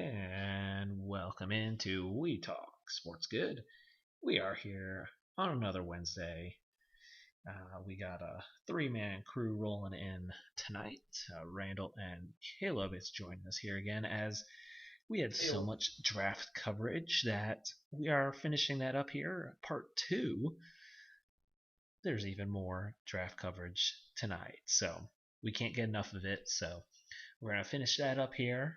And welcome into We Talk Sports Good. We are here on another Wednesday. We got a three-man crew rolling in tonight. Randall and Caleb is joining us here again as we had so much draft coverage that we are finishing that up here. Part two. There's even more draft coverage tonight, so we can't get enough of it. So we're gonna finish that up here.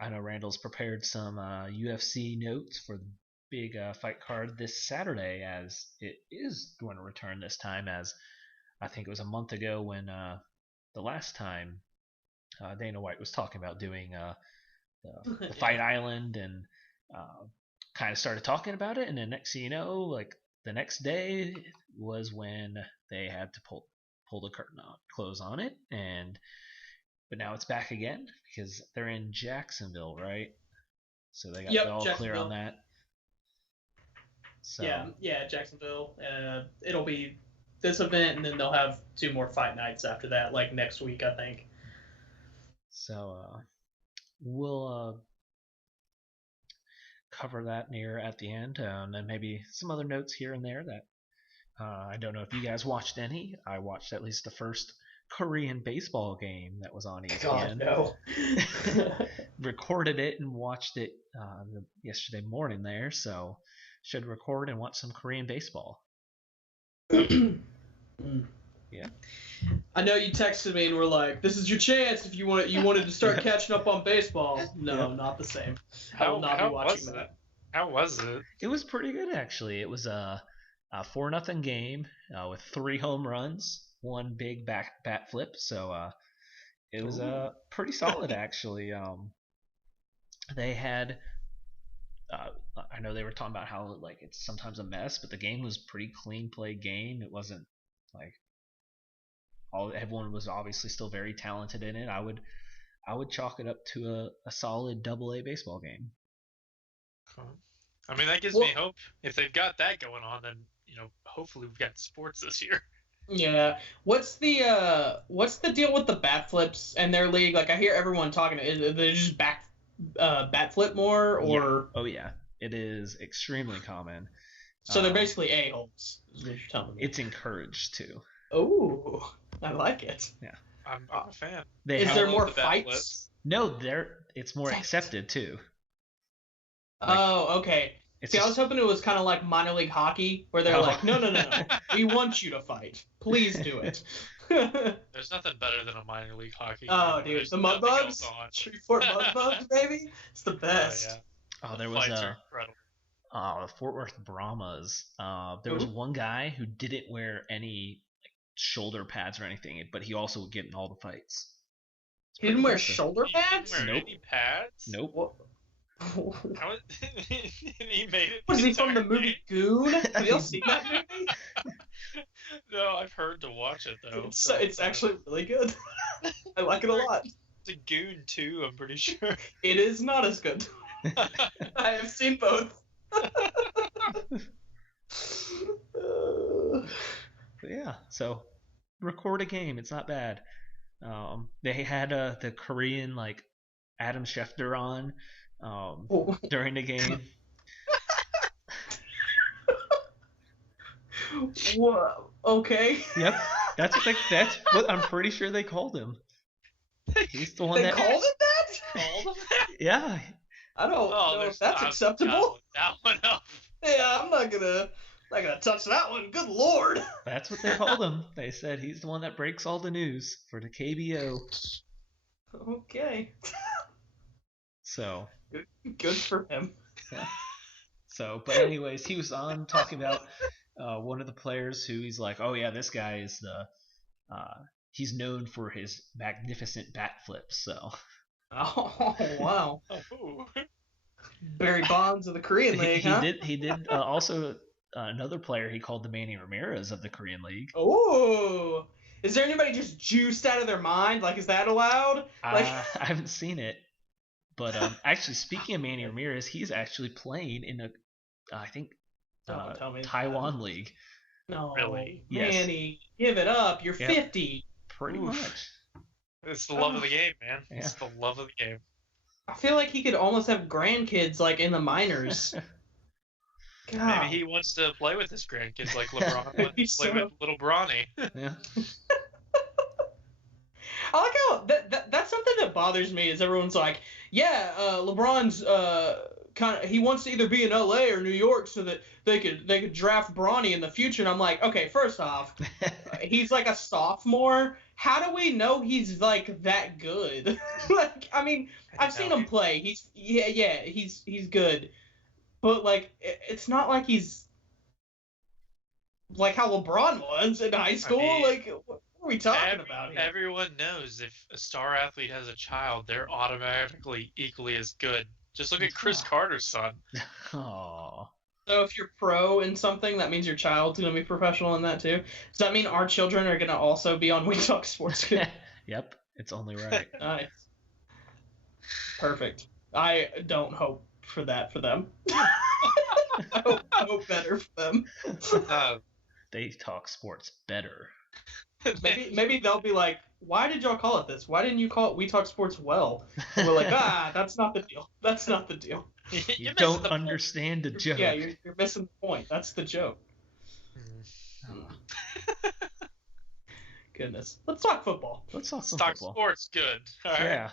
I know Randall's prepared some UFC notes for the big fight card this Saturday, as it is going to return this time. As I think it was a month ago when the last time Dana White was talking about doing the Fight Island, and kind of started talking about it, and then next thing you know, like the next day was when they had to pull the curtain on, close on it, but now it's back again because they're in Jacksonville, right? So they got the all clear on that. So yeah, Jacksonville. It'll be this event, and then they'll have two more fight nights after that, like next week, I think. So we'll cover that near at the end, and then maybe some other notes here and there that I don't know if you guys watched any. I watched at least the first Korean baseball game that was on ESPN. God, no. Recorded it and watched it yesterday morning there, so should record and watch some Korean baseball. Yeah. I know you texted me and were like, "This is your chance if you wanted to start catching up on baseball." No, not the same. I will not be watching that. How was it? It was pretty good, actually. It was a 4-0 game with 3 home runs, 1 big bat flip. So it was pretty solid, actually. They had, I know they were talking about how like it's sometimes a mess, but the game was pretty clean play game. It wasn't like everyone was obviously still very talented in it. I would chalk it up to a solid AA baseball game. I mean, that gives me hope. If they've got that going on, then hopefully we've got sports this year. Yeah. What's the deal with the bat flips and their league? Like, I hear everyone talking. They just bat flip more, or? Yeah. Oh yeah, it is extremely common. So they're basically a-holes. Is what you're telling me. It's encouraged too. Oh, I like it. Yeah. I'm a fan. Is there more fights? No, it's more accepted too. Like, oh, okay. See, I was hoping it was kind of like minor league hockey, where they're like, no, we want you to fight. Please do it. There's nothing better than a minor league hockey. Oh, dude, the Mudbugs? Shreveport Mudbugs, baby? It's the best. Oh, there was the Fort Worth Brahmas. There was one guy who didn't wear any shoulder pads or anything, but he also would get in all the fights. He didn't wear shoulder pads? He didn't wear any pads? Nope. He made it. Was he from the movie Goon? Have you all seen that movie? No, I've heard to watch it though. It's actually really good. I like it a lot. It's a Goon too, I'm pretty sure. It is not as good. I have seen both. Yeah, so record a game. It's not bad. They had the Korean like Adam Schefter on during the game. What? Okay. Yep, that's what I'm pretty sure they called him. He's the one they called it that? Called him that? Yeah. I don't know if that's acceptable. That one up. Yeah, I'm not gonna touch that one. Good lord. That's what they called him. They said he's the one that breaks all the news for the KBO. Okay. So. Good for him. Yeah. So, but anyways, he was on talking about one of the players who he's like, oh yeah, this guy is he's known for his magnificent bat flips. So. Oh wow. Barry Bonds of the Korean League, huh? He did also another player he called the Manny Ramirez of the Korean League. Oh, is there anybody just juiced out of their mind? Like, is that allowed? Like, I haven't seen it, but actually, speaking of Manny Ramirez, he's actually playing in I think Taiwan League. No, really? Manny, give it up. You're 50. Pretty much. It's the love of the game, man. Yeah. It's the love of the game. I feel like he could almost have grandkids like in the minors. Maybe God, he wants to play with his grandkids like LeBron wants he's to play with so. little Bronny. Yeah. I like how that's something that bothers me is everyone's like, yeah, LeBron's kind of he wants to either be in LA or New York so that they could draft Bronny in the future. And I'm like, okay, first off, he's like a sophomore. How do we know he's like that good? Like, I mean, I I've seen know. him play. He's good, but like, it's not like he's like how LeBron was in high school. mean, Like, what are we talking about here? Everyone knows if a star athlete has a child, they're automatically equally as good. Just look at Chris Carter's son. Aw. So if you're pro in something, that means your child's gonna be professional in that too. Does that mean our children are gonna also be on We Talk Sports? Yep, it's only right. Nice. Perfect. I don't hope for that for them. I hope better for them. They talk sports better. Maybe they'll be like, why did y'all call it this? Why didn't you call it We Talk Sports Well? And we're like, that's not the deal. That's not the deal. You don't understand the joke. Yeah, you're missing the point. That's the joke. Goodness. Let's talk football. Let's talk some Stock football. sports good. All right. Yeah,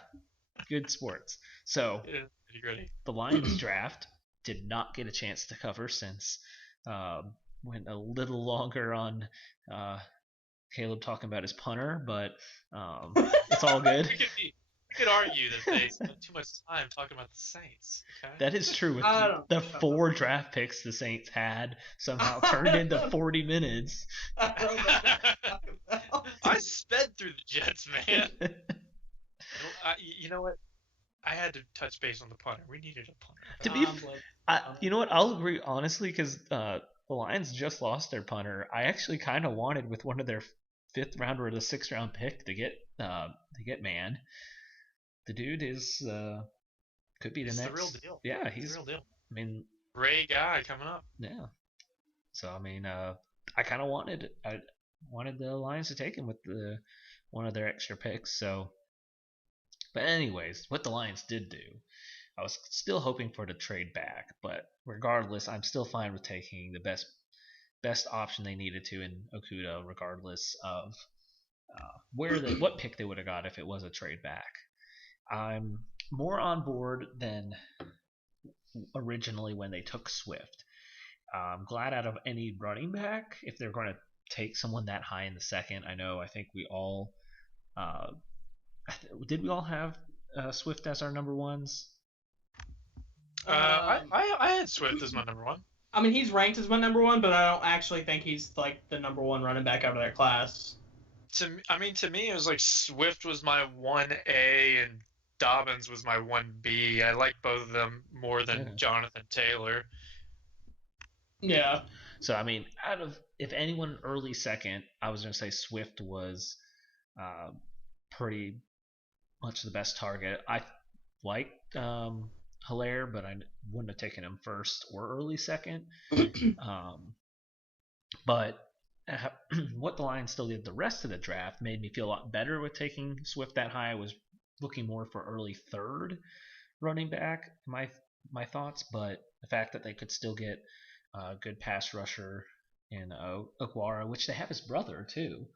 good sports. So Yeah, nitty-gritty. the Lions draft did not get a chance to cover since went a little longer on Caleb talking about his punter, but it's all good. We could argue that they spent too much time talking about the Saints. Okay? That is true. With I don't the know. 4 draft picks the Saints had somehow turned into 40 minutes. I don't know what you're talking about. I sped through the Jets, man. You know what? I had to touch base on the punter. We needed a punter. To be, you know what? I'll agree honestly because the Lions just lost their punter. I actually kind of wanted with one of their 5th round or the 6th round pick to get Man. The dude is could be the He's next. the real deal. Yeah, He's the real deal. I mean, Ray guy coming up. yeah. So I mean, I kind of wanted the Lions to take him with one of their extra picks. So, but anyways, what the Lions did do, I was still hoping for the trade back, but regardless, I'm still fine with taking the best option they needed to in Okudah, regardless of what pick they would have got if it was a trade back. I'm more on board than originally when they took Swift. I'm glad out of any running back, if they're going to take someone that high in the second. I think we all did we all have Swift as our number ones? I had Swift as my number one. I mean, he's ranked as my number one, but I don't actually think he's like the number one running back out of their class. To me, it was like Swift was my 1A and Dobbins was my 1B. I like both of them more than Jonathan Taylor. Yeah. So I mean, out of if anyone early second, I was going to say Swift was pretty much the best target. I liked Hilaire, but I wouldn't have taken him first or early second. But what the Lions still did the rest of the draft made me feel a lot better with taking Swift that high. I was looking more for early third running back, my thoughts, but the fact that they could still get a good pass rusher in Okwara, which they have his brother too,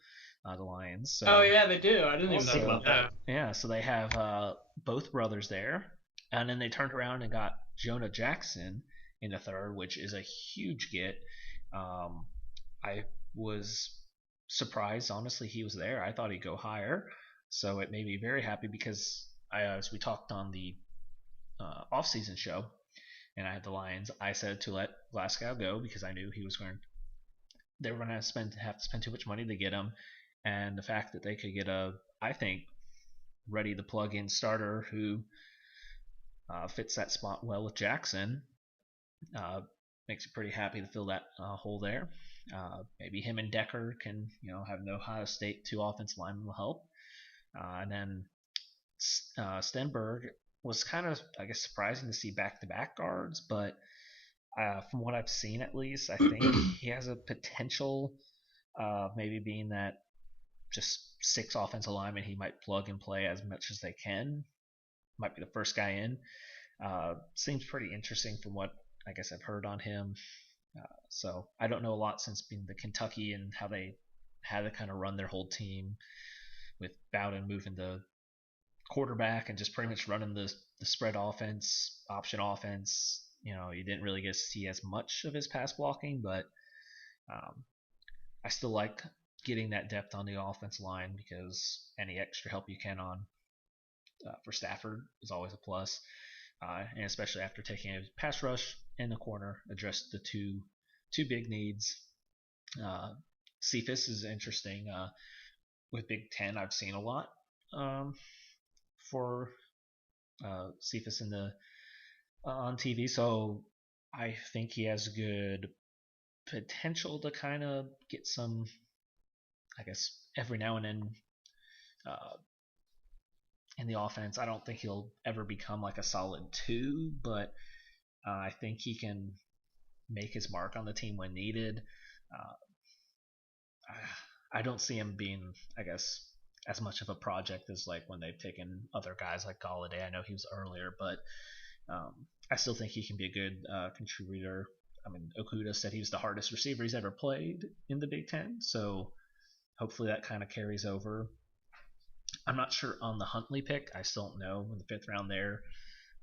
the Lions. So, oh yeah, they do. I didn't even think about that. Yeah, so they have both brothers there, and then they turned around and got Jonah Jackson in the third, which is a huge get. I was surprised, honestly, he was there. I thought he'd go higher, so it made me very happy because as we talked on the off-season show, and I had the Lions, I said to let Glasgow go because I knew they were going to have to spend too much money to get him, and the fact that they could get I think, ready to plug-in starter who fits that spot well with Jackson makes me pretty happy to fill that hole there. Maybe him and Decker can have no Ohio State 2 offensive linemen will help, and then Stenberg was kind of, I guess, surprising to see back-to-back guards, but from what I've seen at least, I think he has a potential maybe being that just 6 offensive linemen he might plug and play as much as they can. might be the first guy in. Seems pretty interesting from what I guess I've heard on him. So I don't know a lot since being the Kentucky and how they had to kind of run their whole team with Bowden moving the quarterback and just pretty much running the spread offense, option offense. You didn't really get to see as much of his pass blocking, but I still like getting that depth on the offense line because any extra help you can on for Stafford is always a plus, and especially after taking a pass rush in the corner, address the two big needs. Cephus is interesting. With Big Ten, I've seen a lot for Cephus in the on TV, so I think he has good potential to kind of get some, I guess, every now and then in the offense. I don't think he'll ever become like a solid 2, but I think he can make his mark on the team when needed. I don't see him being, I guess, as much of a project as like when they've taken other guys like Galladay. I know he was earlier, but I still think he can be a good contributor. I mean, Okuda said he was the hardest receiver he's ever played in the Big Ten, so hopefully that kind of carries over. I'm not sure on the Huntley pick. I still don't know. In the 5th round there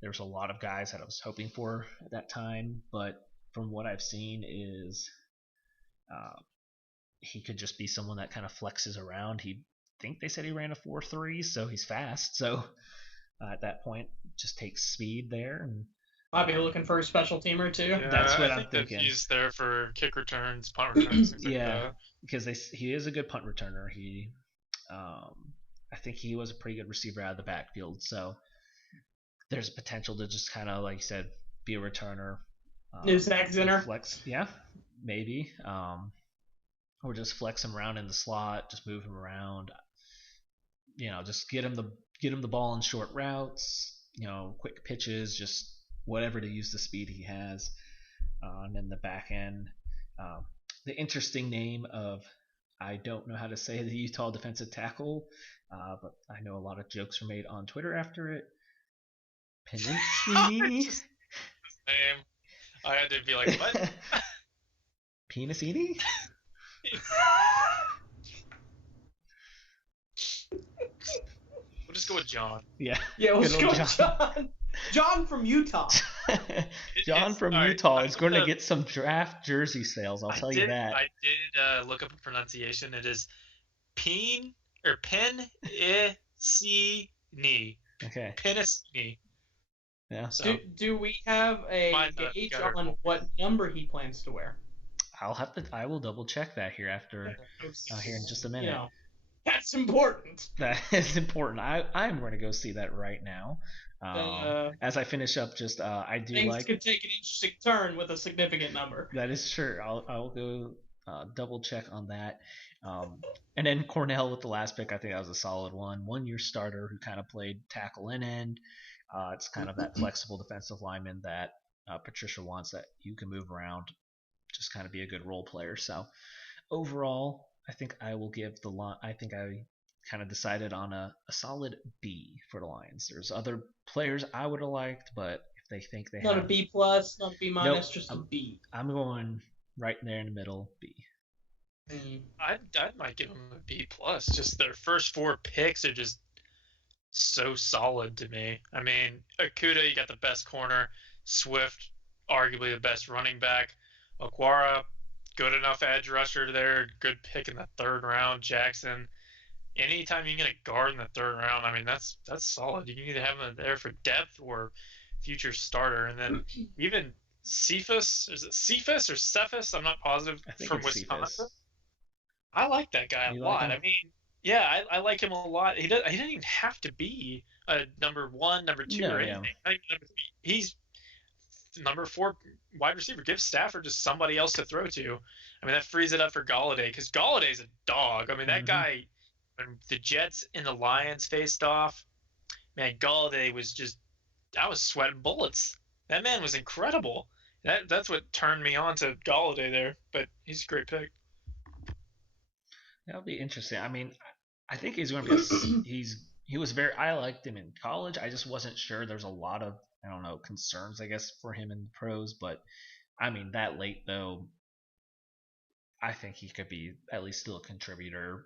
was a lot of guys that I was hoping for at that time, but from what I've seen is he could just be someone that kind of flexes around. I think they said he ran a 4.3, so he's fast. So at that point, just takes speed there. And might be looking for a special teamer too. Yeah, that's what I I'm think thinking. That he's there for kick returns, punt returns, things like that. Because he is a good punt returner. I think he was a pretty good receiver out of the backfield. So there's potential to just kind of, like you said, be a returner. New Zach Zinner. Flex, yeah, maybe. Or just flex him around in the slot, just move him around. Just get him the ball in short routes. Quick pitches, just whatever to use the speed he has. And then the back end, the interesting name of, I don't know how to say the Utah defensive tackle, but I know a lot of jokes were made on Twitter after it. Penisini? His name. I had to be like, what? Penisini? We'll just go with John. Yeah. Yeah, we'll Good just go old with John. John from Utah. John from Utah is going to get some draft jersey sales. I'll tell you that. I did look up a pronunciation. It is Pen Penisini. Okay. Penisini. Yeah. So Do we have a gauge on what number he plans to wear? I will double check that here after here in just a minute. That's important. That is important. I'm going to go see that right now. As I finish up, just I do things like. Could take an interesting turn with a significant number. That is true. I'll go double check on that. And then Cornell with the last pick, I think that was a solid one. 1-year starter who kind of played tackle and end. It's kind of that flexible defensive lineman that Patricia wants, that you can move around, just kind of be a good role player. So overall, I think I will give the line. I think I kind of decided on a solid B for the Lions. There's other players I would have liked, but if they think they not have a B plus, not a B minus, Nope. just a B. I'm going right there in the middle, B. I might give them a B plus. Just their first 4 picks are just so solid to me. I mean, Okuda, you got the best corner. Swift, arguably the best running back. Okwara, good enough edge rusher there. Good pick in the 3rd round. Jackson, anytime you can get a guard in the 3rd round, I mean, that's solid. You can either have him there for depth or future starter. And then even Cephus, is it Cephus or Cephus? I'm not positive. I think From it's Wisconsin. Cephus. I like that guy a You lot. like him? I mean, yeah, I like him a lot. He doesn't even have to be a number 1, number 2, No, or yeah. anything. Not even number 3. He's number 4 wide receiver. Give Stafford just somebody else to throw to. I mean, that frees it up for Galladay, because Galladay's a dog. I mean, that guy, when the Jets and the Lions faced off, man, Galladay was just, I was sweating bullets. That man was incredible. That's what turned me on to Galladay there, but he's a great pick. That'll be interesting. I mean, I think he's going to be he was very. I liked him in college. I just wasn't sure. There's a lot of I don't know concerns, I guess, for him in the pros. But I mean, that late though, I think he could be at least still a contributor.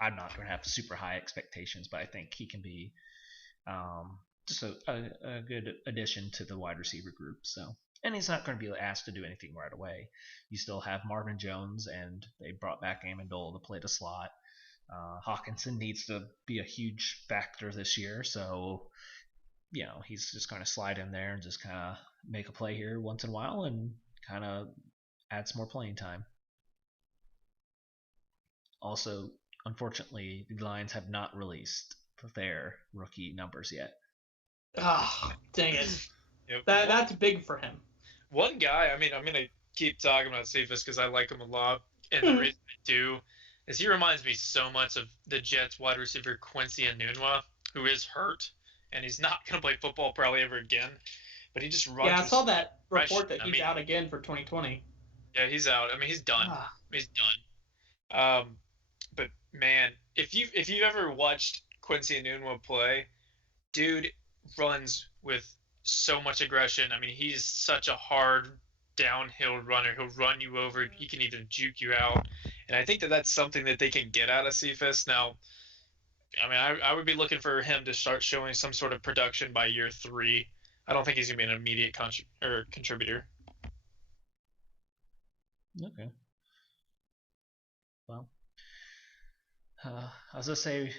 I'm not going to have super high expectations, but I think he can be just a good addition to the wide receiver group. So, and he's not going to be asked to do anything right away. You still have Marvin Jones, and they brought back Amendola to play the slot. Hawkinson needs to be a huge factor this year, so he's just going to slide in there and just kind of make a play here once in a while and kind of add some more playing time. Also, unfortunately, the Lions have not released their rookie numbers yet. Ah, dang it. Yep. That's big for him. One guy, I mean, I'm going to keep talking about Cephus because I like him a lot, and the reason I do is he reminds me so much of the Jets wide receiver Quincy Enunwa, who is hurt, and he's not going to play football probably ever again, but he just runs. Yeah, I saw that report that he's out again for 2020. Yeah, he's out. I mean, he's done. He's done. But man, if you've ever watched Quincy Enunwa play, dude runs with so much aggression. I mean, he's such a hard downhill runner. He'll run you over. He can even juke you out. And I think that that's something that they can get out of Cephus. Now, I mean, I would be looking for him to start showing some sort of production by year 3. I don't think he's going to be an immediate contributor. Okay. Well, I was going to say,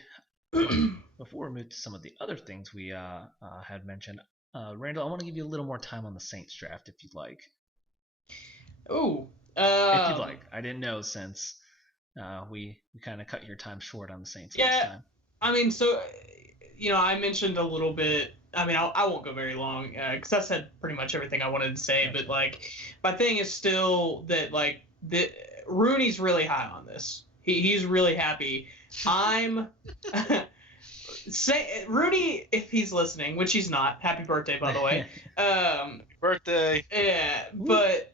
before we move to some of the other things we had mentioned, Randall, I want to give you a little more time on the Saints draft if you'd like. Ooh. If you'd like. I didn't know since we kind of cut your time short on the Saints last time. I mean, so, I mentioned a little bit. I mean, I won't go very long because I said pretty much everything I wanted to say. But, my thing is still that, Rooney's really high on this. He's really happy. Rooney, if he's listening, which he's not. Happy birthday, by the way. Birthday. Yeah, but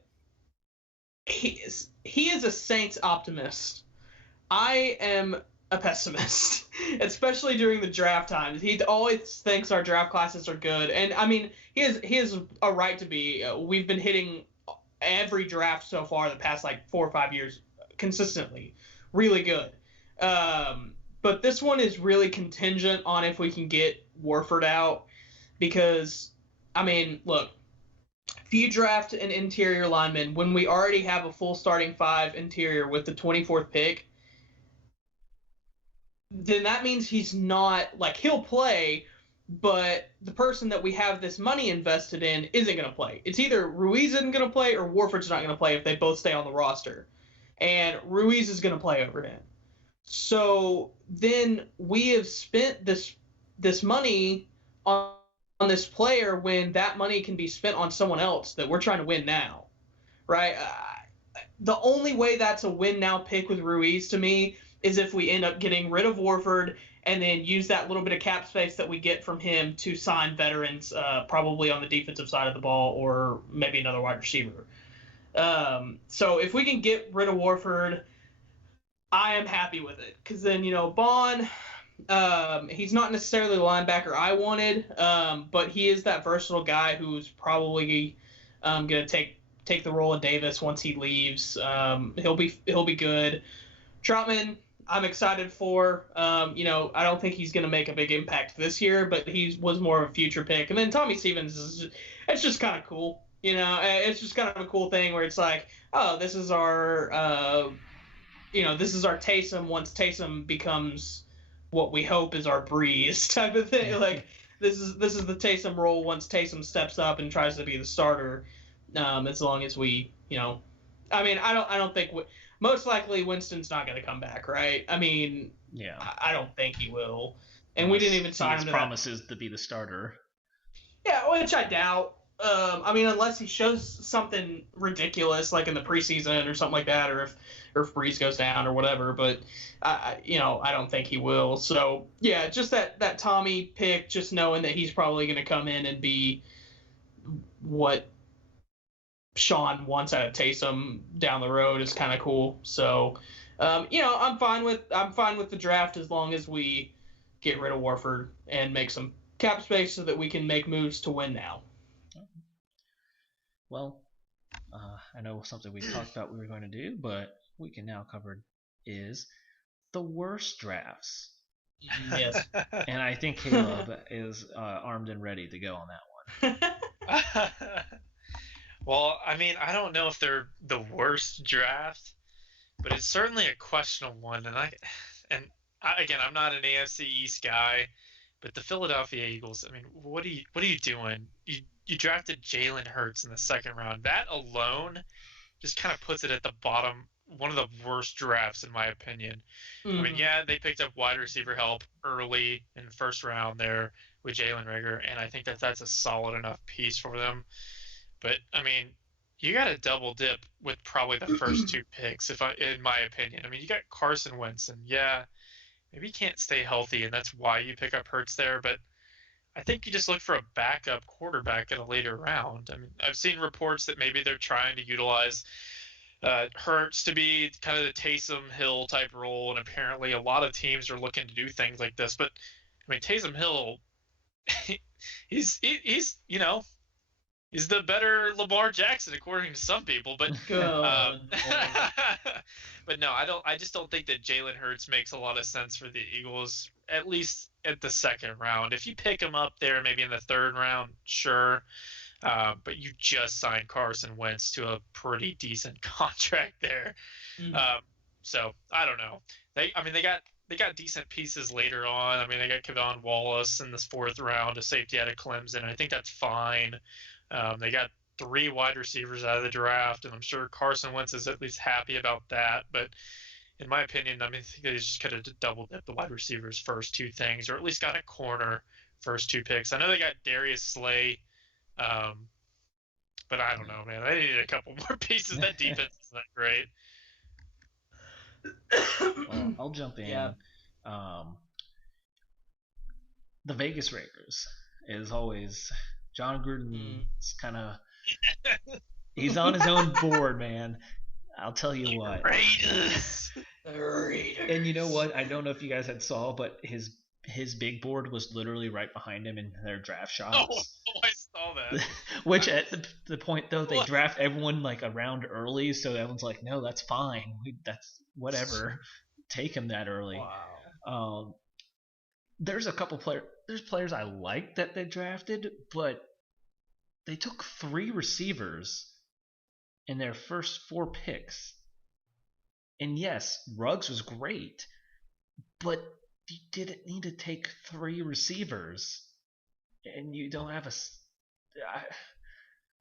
he is a Saints optimist. I am a pessimist, especially during the draft times. He always thinks our draft classes are good, and I mean, he has a right to be. We've been hitting every draft so far the past 4 or 5 years consistently, really good. But this one is really contingent on if we can get Warford out, because I mean, look, if you draft an interior lineman when we already have a full starting 5 interior with the 24th pick, then that means he's not he'll play, but the person that we have this money invested in isn't going to play. It's either Ruiz isn't going to play or Warford's not going to play if they both stay on the roster, and Ruiz is going to play over him. So then we have spent this money on this player when that money can be spent on someone else that we're trying to win now, right? The only way that's a win now pick with Ruiz to me is if we end up getting rid of Warford and then use that little bit of cap space that we get from him to sign veterans, probably on the defensive side of the ball or maybe another wide receiver. So if we can get rid of Warford, I am happy with it, because then, Bond, he's not necessarily the linebacker I wanted, but he is that versatile guy who's probably going to take the role of Davis once he leaves. He'll be good. Troutman, I'm excited for. I don't think he's going to make a big impact this year, but he was more of a future pick. And then Tommy Stevens it's just kind of cool. It's just kind of a cool thing where it's this is our this is our Taysom once Taysom becomes what we hope is our Breeze type of thing. This is the Taysom role once Taysom steps up and tries to be the starter. As long as we, I mean, I don't think most likely Winston's not going to come back, right? I mean, yeah, I don't think he will. And we didn't even sign him. Promises to be the starter. Yeah, which I doubt. I mean, unless he shows something ridiculous like in the preseason or something like that, or if Breeze goes down or whatever. But I don't think he will. So yeah, just that Tommy pick, just knowing that he's probably going to come in and be what Sean wants out of Taysom down the road is kind of cool. So I'm fine with the draft as long as we get rid of Warford and make some cap space so that we can make moves to win now. Well, I know something we talked about we were going to do, but we can now cover is the worst drafts. Yes. And I think Caleb is armed and ready to go on that one. Well, I mean, I don't know if they're the worst draft, but it's certainly a questionable one. Again, I'm not an AFC East guy, but the Philadelphia Eagles. I mean, what are you doing? You drafted Jalen Hurts in the second round. That alone just kind of puts it at the bottom. One of the worst drafts in my opinion. Mm-hmm. I mean, yeah, they picked up wide receiver help early in the first round there with Jalen Reagor, and I think that's a solid enough piece for them. But I mean, you got to double dip with probably the first two picks, in my opinion. I mean, you got Carson Wentz, and yeah, maybe he can't stay healthy, and that's why you pick up Hurts there. But I think you just look for a backup quarterback in a later round. I mean, I've seen reports that maybe they're trying to utilize Hurts to be kind of the Taysom Hill type role, and apparently a lot of teams are looking to do things like this. But I mean, Taysom Hill, he's the better Lamar Jackson according to some people. But but no, I just don't think that Jalen Hurts makes a lot of sense for the Eagles, at least at the second round. If you pick him up there, maybe in the third round, sure. But you just signed Carson Wentz to a pretty decent contract there. Mm-hmm. So I don't know. They got decent pieces later on. I mean, they got Kevon Wallace in this fourth round, a safety out of Clemson. I think that's fine. They got 3 wide receivers out of the draft, and I'm sure Carson Wentz is at least happy about that. But in my opinion, I mean, I think they just could have double dipped the wide receivers first 2 things, or at least got a corner first 2 picks. I know they got Darius Slay. But I don't know, man. I needed a couple more pieces. That defense is not great. Well, I'll jump in. Yeah. The Vegas Raiders is always John Gruden's kind of he's on his own board, man. I'll tell you what. Raiders. And you know what? I don't know if you guys had saw, but his big board was literally right behind him in their draft shots. Oh, I saw that. Which at the point though, they draft everyone like a round early, so everyone's like, no, that's fine. That's whatever. Take him that early. Wow. There's a couple players I like that they drafted, but they took 3 receivers in their first 4 picks. And yes, Ruggs was great, but you didn't need to take 3 receivers, and you don't have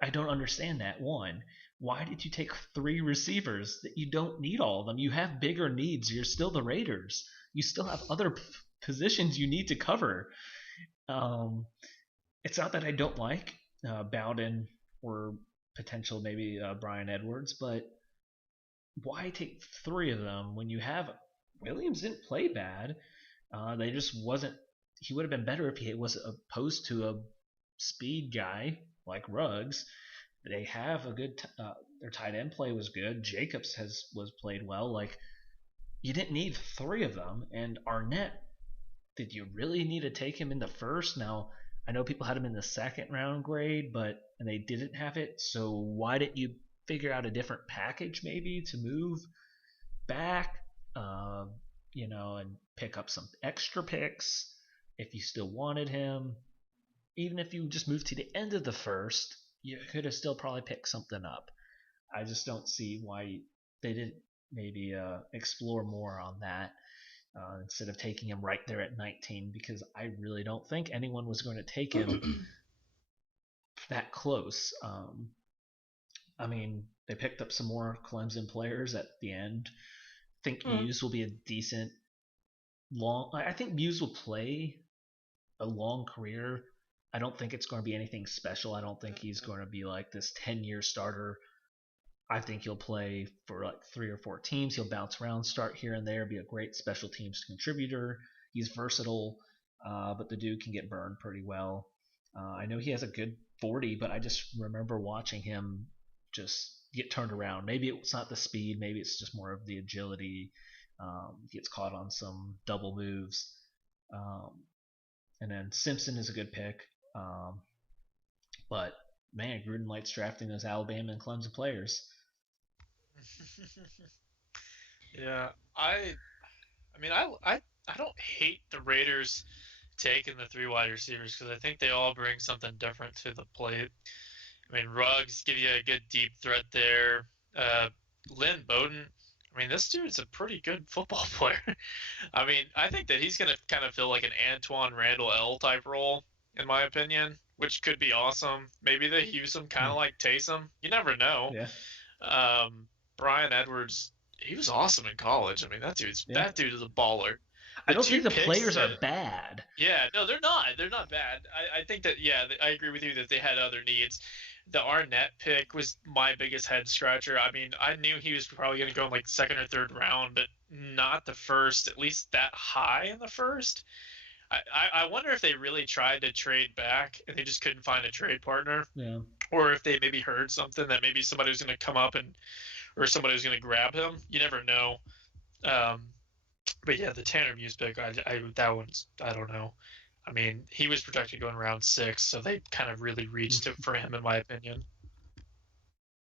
I don't understand that. One, why did you take 3 receivers that you don't need all of them? You have bigger needs. You're still the Raiders. You still have other positions you need to cover. It's not that I don't like Bowden or potential maybe Bryan Edwards, but why take 3 of them when you have Williams didn't play bad. They just wasn't. He would have been better if he was opposed to a speed guy like Ruggs. They have a good. Their tight end play was good. Jacobs was played well. Like, you didn't need 3 of them. And Arnett, did you really need to take him in the first? Now I know people had him in the second round grade, and they didn't have it. So why didn't you figure out a different package maybe to move back? And pick up some extra picks if you still wanted him. Even if you just moved to the end of the first, you could have still probably picked something up. I just don't see why they didn't maybe explore more on that instead of taking him right there at 19, because I really don't think anyone was going to take him that close. I mean, they picked up some more Clemson players at the end. I think Muse will be a decent I think Muse will play a long career. I don't think it's going to be anything special. I don't think he's going to be like this 10-year starter. I think he'll play for like 3 or 4 teams. He'll bounce around, start here and there, be a great special teams contributor. He's versatile, but the dude can get burned pretty well. I know he has a good 40, but I just remember watching him just get turned around. Maybe it's not the speed. Maybe it's just more of the agility. Gets caught on some double moves. And then Simpson is a good pick. But man, Gruden likes drafting those Alabama and Clemson players. Yeah, I mean, I don't hate the Raiders taking the 3 wide receivers because I think they all bring something different to the plate. I mean, Ruggs give you a good deep threat there. Lynn Bowden, I mean, this dude's a pretty good football player. I mean, I think that he's going to kind of feel like an Antoine Randall L type role, in my opinion, which could be awesome. Maybe they use him kind of like Taysom. You never know. Yeah. Brian Edwards, he was awesome in college. I mean, that dude is a baller. I don't think the players are bad. Yeah, no, they're not. They're not bad. I think that, yeah, I agree with you that they had other needs. The Arnett pick was my biggest head scratcher. I mean, I knew he was probably going to go in like second or third round, but not the first, at least that high in the first. I wonder if they really tried to trade back and they just couldn't find a trade partner. Yeah. Or if they maybe heard something that maybe somebody was going to come up or somebody was going to grab him. You never know. But yeah, the Tanner Muse pick, that one's, I don't know. I mean, he was projected going round 6, so they kind of really reached it for him, in my opinion.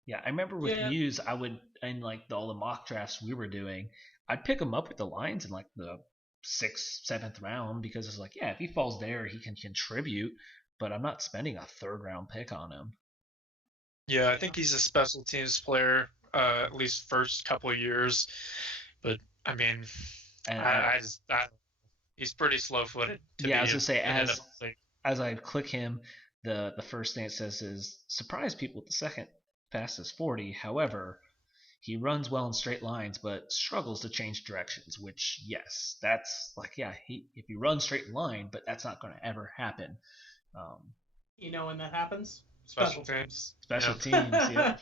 Yeah, I remember with Muse, I would, in like all the mock drafts we were doing, I'd pick him up with the Lions in like the 6th, 7th round because it's like, yeah, if he falls there, he can contribute, but I'm not spending a 3rd round pick on him. Yeah, I think he's a special teams player, at least first couple of years. But I mean, he's pretty slow-footed. Yeah, I was gonna say as I click him, the first thing it says is surprise people with the second fastest 40. However, he runs well in straight lines, but struggles to change directions. Which, yes, that's like, yeah, if you run straight line, but that's not going to ever happen. You know when that happens? Special teams. Special teams. Yeah.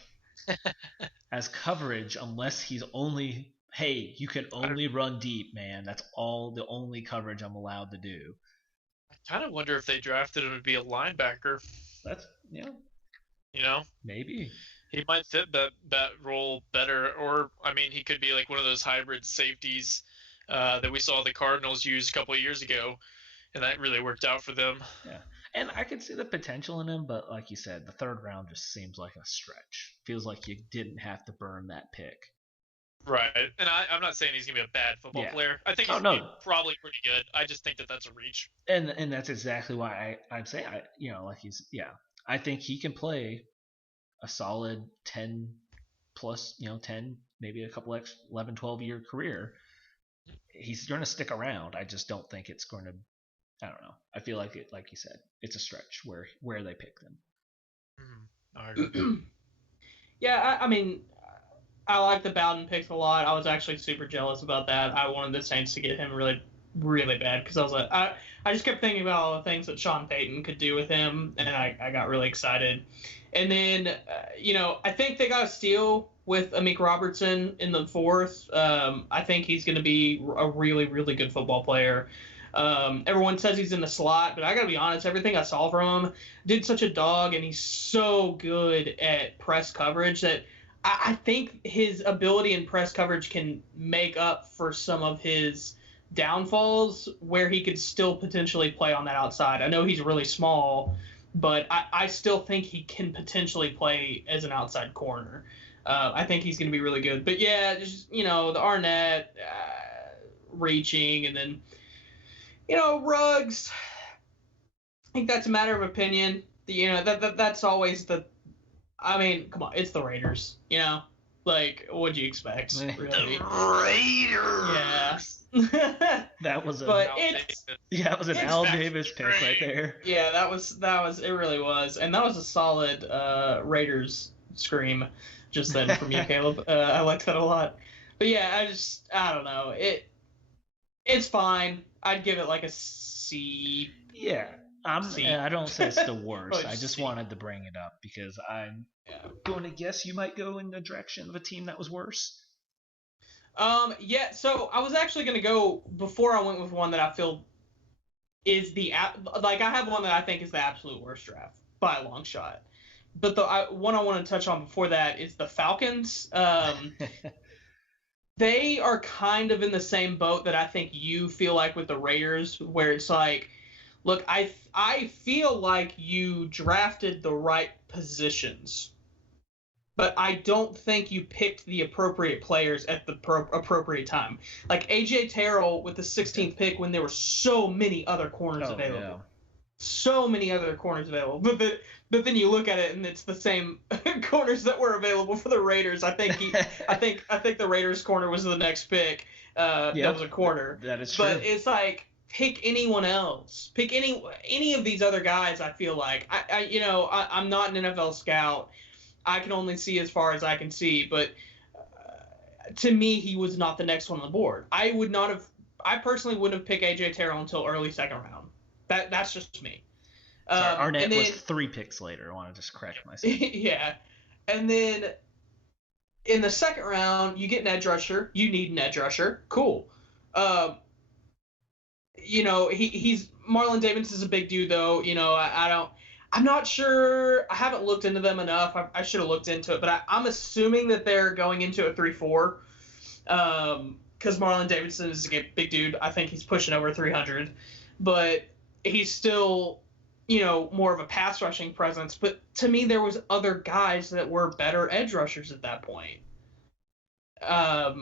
As coverage, unless he's only. Hey, you can only run deep, man. That's the only coverage I'm allowed to do. I kind of wonder if they drafted him to be a linebacker. That's, yeah. You know? Maybe. He might fit that role better. Or, I mean, he could be like one of those hybrid safeties that we saw the Cardinals use a couple of years ago. And that really worked out for them. Yeah. And I could see the potential in him, but like you said, the 3rd round just seems like a stretch. Feels like you didn't have to burn that pick. Right, and I'm not saying he's gonna be a bad football player. I think he's probably pretty good. I just think that that's a reach. And that's exactly why I'm saying I think he can play a solid 10 plus, 10, maybe a couple 11, 12 year career. He's going to stick around. I just don't think it's going to. I don't know. I feel like it, like you said, it's a stretch where they pick them. I agree. Yeah, I mean. I like the Bowden picks a lot. I was actually super jealous about that. I wanted the Saints to get him really, really bad because I was like, I just kept thinking about all the things that Sean Payton could do with him, and I got really excited. And then, I think they got a steal with Amik Robertson in the 4th. I think he's going to be a really, really good football player. Everyone says he's in the slot, but I got to be honest, everything I saw from him did such a dog, and he's so good at press coverage that I think his ability in press coverage can make up for some of his downfalls where he could still potentially play on that outside. I know he's really small, but I still think he can potentially play as an outside corner. I think he's going to be really good. But, yeah, just, the Arnett reaching and then, Ruggs. I think that's a matter of opinion. That's always the – I mean, come on, it's the Raiders, Like, what'd you expect, really? The Raiders! Yeah. That was an Al Davis pick right there. Yeah, that was, it really was. And that was a solid Raiders scream just then from you, Caleb. I liked that a lot. But yeah, I don't know. It's fine. I'd give it like a C. Yeah. I don't say it's the worst. I just wanted to bring it up because I'm going to guess you might go in the direction of a team that was worse. Yeah, so I was actually going to go before I went with one that I feel is I have one that I think is the absolute worst draft by a long shot. But the one I want to touch on before that is the Falcons. They are kind of in the same boat that I think you feel like with the Raiders, where it's like, look, I feel like you drafted the right positions, but I don't think you picked the appropriate players at the appropriate time. Like AJ Terrell with the 16th pick when there were so many other corners available. Yeah. So many other corners available. But then you look at it and it's the same corners that were available for the Raiders. I think the Raiders corner was the next pick. That was a corner. That is true. But it's like, pick anyone else. Pick any of these other guys. I feel like I'm not an NFL scout. I can only see as far as I can see, but to me, he was not the next one on the board. I personally wouldn't have picked AJ Terrell until early second round. That's just me. Sorry, Arnett was 3 picks later. I want to just correct myself. Yeah. And then in the second round, you get an edge rusher. You need an edge rusher. Cool. He's Marlon Davis is a big dude, though. I'm not sure. I haven't looked into them enough. I should have looked into it, but I'm assuming that they're going into a 3-4. Because Marlon Davidson is a big dude. I think he's pushing over 300. But he's still, more of a pass rushing presence. But to me, there was other guys that were better edge rushers at that point. I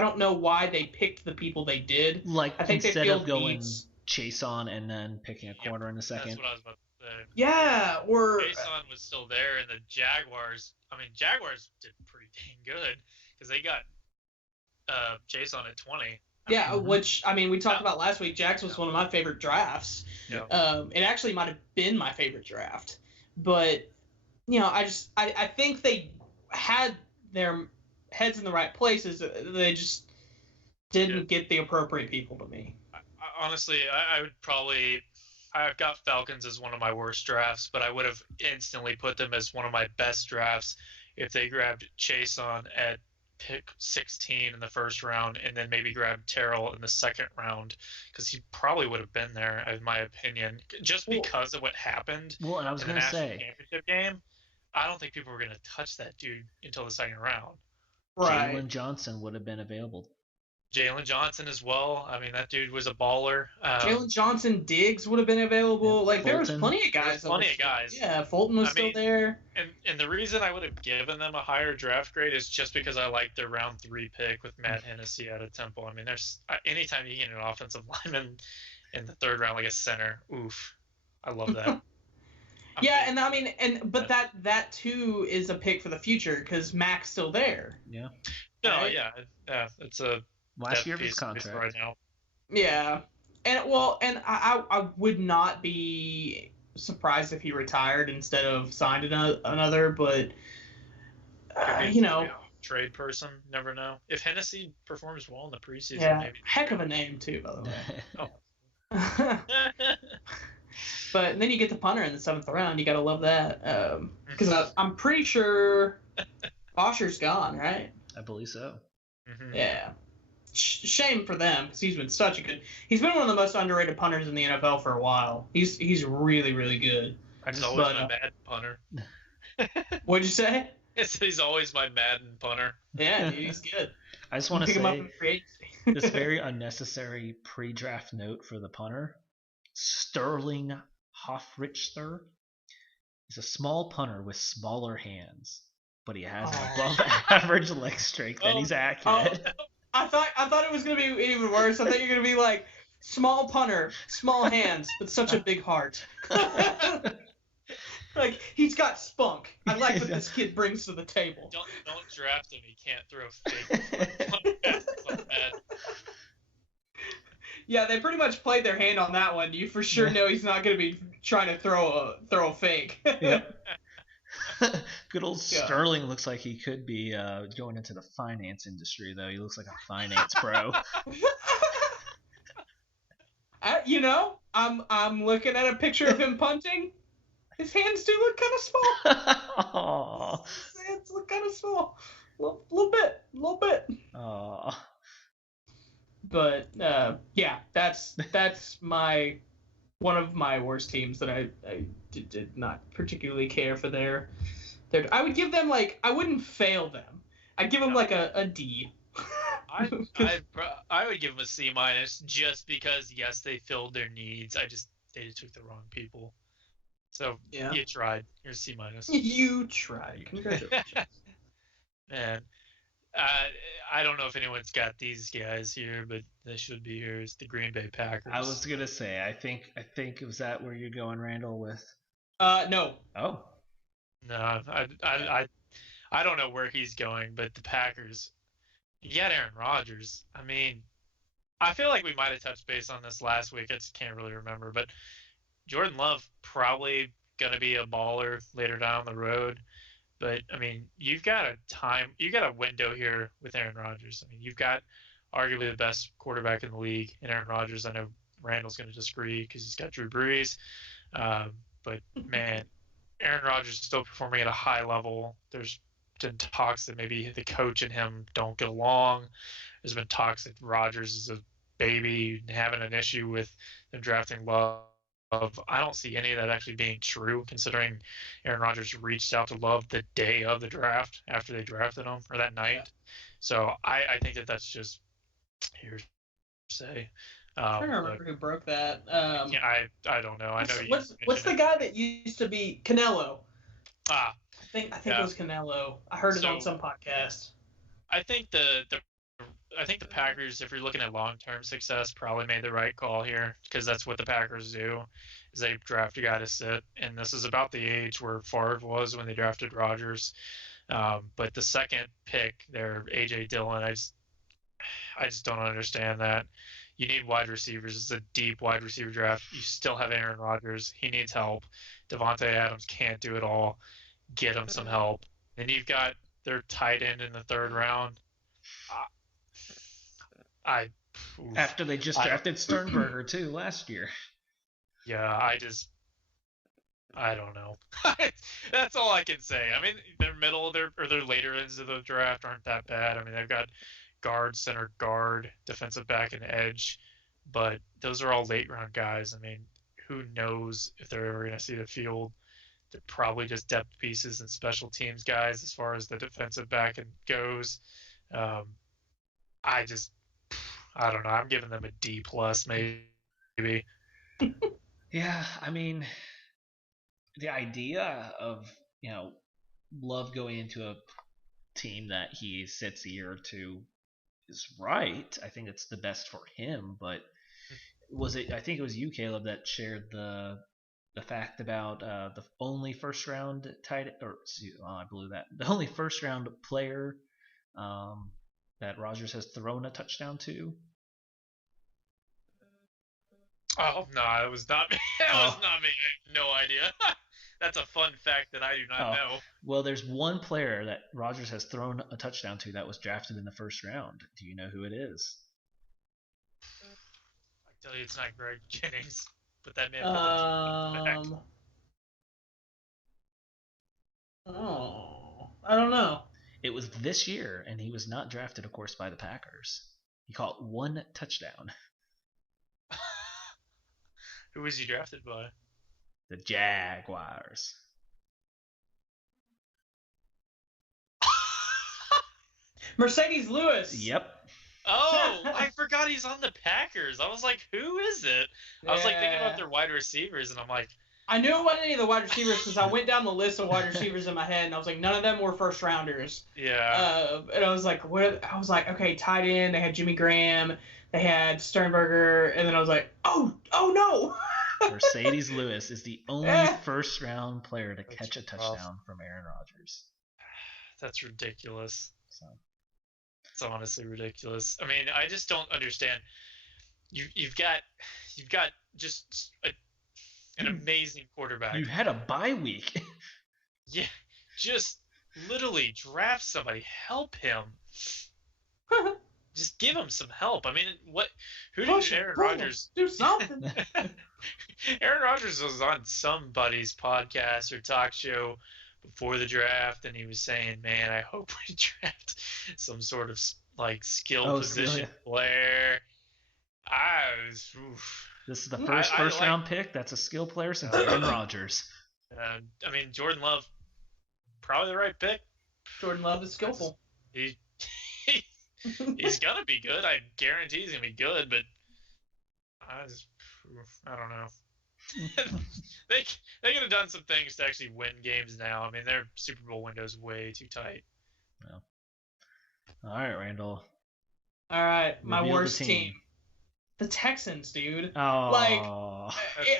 don't know why they picked the people they did. Like, I think instead of going Chase on and then picking a corner in the second. That's what I was about to say. Yeah, or Chase on was still there, and the Jaguars did pretty dang good because they got Chase on at 20. Yeah, which, we talked about last week. Jax was one of my favorite drafts. Yeah. It actually might have been my favorite draft. But, I think they had their heads in the right places. They just didn't get the appropriate people to me. Honestly, I've got Falcons as one of my worst drafts, but I would have instantly put them as one of my best drafts if they grabbed Chase on at pick 16 in the first round and then maybe grab Terrell in the second round, because he probably would have been there, in my opinion, just because of what happened in the National Championship game. I don't think people were going to touch that dude until the second round. Right. Jalen Johnson would have been available. Jalen Johnson as well. That dude was a baller. Jalen Johnson, Diggs would have been available. Yeah, there was plenty of guys. Yeah, Fulton was still there. And the reason I would have given them a higher draft grade is just because I like their round 3 pick with Matt Hennessy out of Temple. There's anytime you get an offensive lineman in the third round, like a center, oof, I love that. But that too is a pick for the future because Mac's still there. Yeah. No, right? Yeah, it's a last year of his contract right now. Yeah, and I would not be surprised if he retired instead of signed another, but trade person, never know. If Hennessy performs well in the preseason, maybe. Heck of a name too, by the way. But then you get the punter in the 7th round. You gotta love that, because I'm pretty sure Osher's gone, right? I believe so. Mm-hmm. Yeah. Shame for them, because he's been one of the most underrated punters in the NFL for a while. He's really, really good. He's always my Madden punter. What'd you say? He's always my Madden punter. Yeah, dude, he's good. I just want to say this very unnecessary pre-draft note for the punter. Sterling Hofrichter is a small punter with smaller hands, but he has an above average leg strength and he's accurate. I thought it was gonna be even worse. I thought you were gonna be like, small punter, small hands, but such a big heart. Like, he's got spunk. I like what this kid brings to the table. Don't draft him. He can't throw fake. Yeah, they pretty much played their hand on that one. You for sure know he's not gonna be trying to throw a fake. Yep. Good old Sterling looks like he could be going into the finance industry, though. He looks like a finance bro. I'm looking at a picture of him punting. His hands do look kind of small. His hands look kind of small. Little bit. Aww. But that's one of my worst teams that I did not particularly care for their. I would give them, I wouldn't fail them. I'd give him like a D. I would give him a C- just because yes, they filled their needs. They just took the wrong people. So Yeah. You tried. You're a C-. You tried. Congratulations. Man, I don't know if anyone's got these guys here, but they should be here. It's the Green Bay Packers. I was gonna say, I think was that where you're going, Randall? With no. Oh. No, I don't know where he's going, but the Packers. You got Aaron Rodgers. I mean, I feel like we might have touched base on this last week. I just can't really remember, but Jordan Love probably gonna be a baller later down the road. But I mean, you got a window here with Aaron Rodgers. I mean, you've got arguably the best quarterback in the league in Aaron Rodgers. I know Randall's going to disagree because he's got Drew Brees. But man, Aaron Rodgers is still performing at a high level. There's been talks that maybe the coach and him don't get along. There's been talks that Rodgers is a baby and having an issue with them drafting Love. I don't see any of that actually being true, considering Aaron Rodgers reached out to Love the day of the draft after they drafted him, or that night. So I think that's just hearsay. I'm trying to remember who broke that. Yeah, I don't know. I know. What's the guy that used to be Canelo? I think it was Canelo. I heard it on some podcast. I think the Packers, if you're looking at long-term success, probably made the right call here, because that's what the Packers do, is they draft a guy to sit, and this is about the age where Favre was when they drafted Rodgers. But the second pick there, A.J. Dillon, I just don't understand that. You need wide receivers. It's a deep wide receiver draft. You still have Aaron Rodgers. He needs help. Devontae Adams can't do it all. Get him some help. And you've got their tight end in the third round. After they just drafted Sternberger too last year. Yeah, I don't know. That's all I can say. I mean, their later ends of the draft aren't that bad. I mean, they've got guard, center, guard, defensive back, and edge, but those are all late round guys. I mean, who knows if they're ever going to see the field? They're probably just depth pieces and special teams guys as far as the defensive back goes. I don't know. I'm giving them a D plus, maybe. Yeah, I mean, the idea of Love going into a team that he sits a year or two is right. I think it's the best for him. But I think it was you, Caleb, that shared the fact about the only first round I blew that. The only first round player that Rodgers has thrown a touchdown to. Oh no, it was not me. Was not me. I have no idea. That's a fun fact that I do not know. Well, there's one player that Rodgers has thrown a touchdown to that was drafted in the first round. Do you know who it is? I tell you, it's not Greg Jennings, but that man. I don't know. It was this year, and he was not drafted, of course, by the Packers. He caught one touchdown. Who was he drafted by? The Jaguars. Mercedes Lewis. Yep. Oh, I forgot he's on the Packers. I was like, who is it? I was like thinking about their wide receivers, and I'm like, I knew it wasn't any of the wide receivers because I went down the list of wide receivers in my head, and I was like, none of them were first rounders. Yeah. And I was like, I was like, okay, tight end. They had Jimmy Graham. They had Sternberger, and then I was like, oh no. Mercedes Lewis is the only first round player to catch a touchdown from Aaron Rodgers. That's ridiculous. So. It's honestly ridiculous. I mean, I just don't understand. You've got just an amazing quarterback. You had a bye week. Yeah, just literally draft somebody, help him. Just give him some help. I mean, who did Aaron Rodgers do something? Aaron Rodgers was on somebody's podcast or talk show before the draft, and he was saying, "Man, I hope we draft some sort of skill position player." This is the first round pick. That's a skill player since Aaron Rodgers. I mean, Jordan Love, probably the right pick. Jordan Love is skillful. He's gonna be good. I guarantee he's gonna be good, but I don't know. They could have done some things to actually win games now. I mean, their Super Bowl window's way too tight. Well. All right, Randall. All right, my Reveal the worst team. The Texans, dude. Oh. Like,